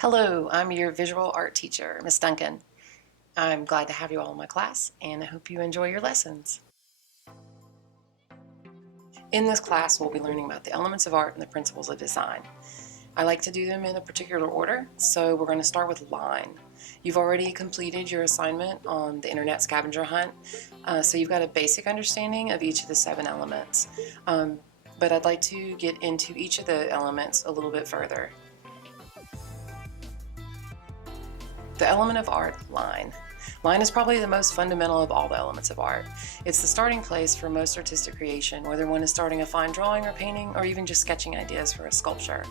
Hello, I'm your visual art teacher, Miss Duncan. I'm glad to have you all in my class, and I hope you enjoy your lessons. In this class, we'll be learning about the elements of art and the principles of design. I like to do them in a particular order, so we're going to start with line. You've already completed your assignment on the Internet Scavenger Hunt, so you've got a basic understanding of each of the 7 elements. But I'd like to get into each of the elements a little bit further. The element of art, line. Line is probably the most fundamental of all the elements of art. It's the starting place for most artistic creation, whether one is starting a fine drawing or painting, or even just sketching ideas for a sculpture.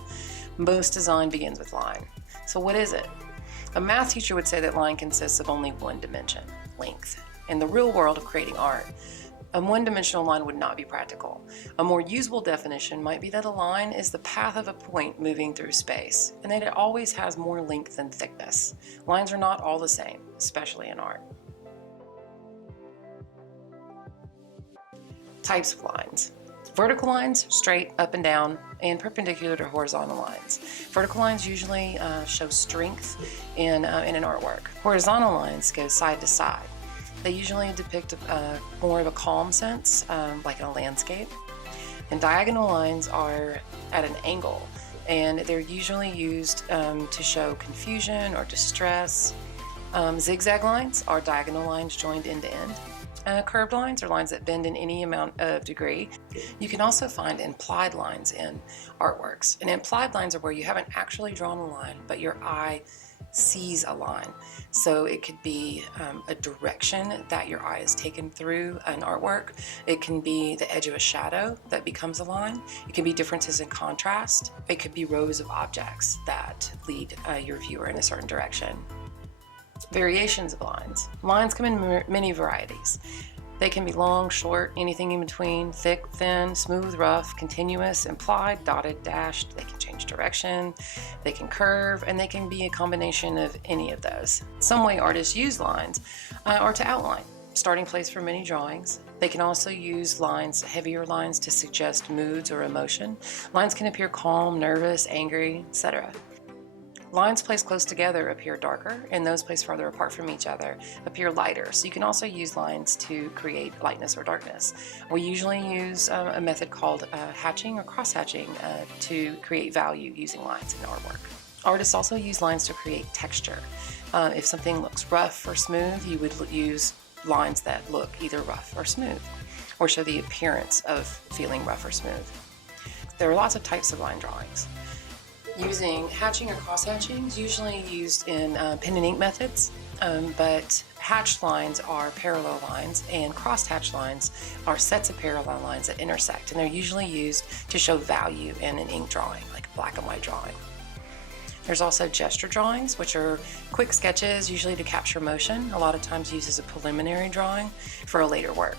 Most design begins with line. So what is it? A math teacher would say that line consists of only one dimension, length. In the real world of creating art, a one-dimensional line would not be practical. A more usable definition might be that a line is the path of a point moving through space, and that it always has more length than thickness. Lines are not all the same, especially in art. Types of lines. Vertical lines, straight, up and down, and perpendicular to horizontal lines. Vertical lines usually show strength in an artwork. Horizontal lines go side to side. They usually depict more of a calm sense, like in a landscape. And diagonal lines are at an angle, and they're usually used to show confusion or distress. Zigzag lines are diagonal lines joined end to end. Curved lines are lines that bend in any amount of degree. You can also find implied lines in artworks. And implied lines are where you haven't actually drawn a line, but your eye sees a line. So it could be a direction that your eye is taken through an artwork. It can be the edge of a shadow that becomes a line. It can be differences in contrast. It could be rows of objects that lead your viewer in a certain direction. Variations of lines. Lines come in many varieties. They can be long, short, anything in between, thick, thin, smooth, rough, continuous, implied, dotted, dashed. They can change direction, they can curve, and they can be a combination of any of those. Some way artists use lines are to outline, starting place for many drawings. They can also use lines, heavier lines, to suggest moods or emotion. Lines can appear calm, nervous, angry, etc. Lines placed close together appear darker, and those placed farther apart from each other appear lighter. So you can also use lines to create lightness or darkness. We usually use a method called hatching or cross-hatching to create value using lines in our work. Artists also use lines to create texture. If something looks rough or smooth, you would use lines that look either rough or smooth, or show the appearance of feeling rough or smooth. There are lots of types of line drawings. Using hatching or cross-hatching is usually used in pen and ink methods, but hatched lines are parallel lines, and cross-hatched lines are sets of parallel lines that intersect, and they're usually used to show value in an ink drawing, like a black and white drawing. There's also gesture drawings, which are quick sketches, usually to capture motion, a lot of times used as a preliminary drawing for a later work.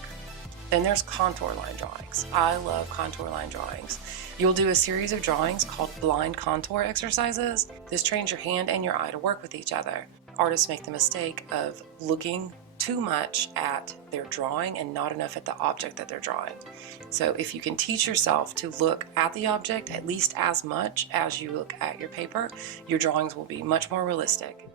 Then there's contour line drawings. I love contour line drawings. You'll do a series of drawings called blind contour exercises. This trains your hand and your eye to work with each other. Artists make the mistake of looking too much at their drawing and not enough at the object that they're drawing. So if you can teach yourself to look at the object at least as much as you look at your paper, your drawings will be much more realistic.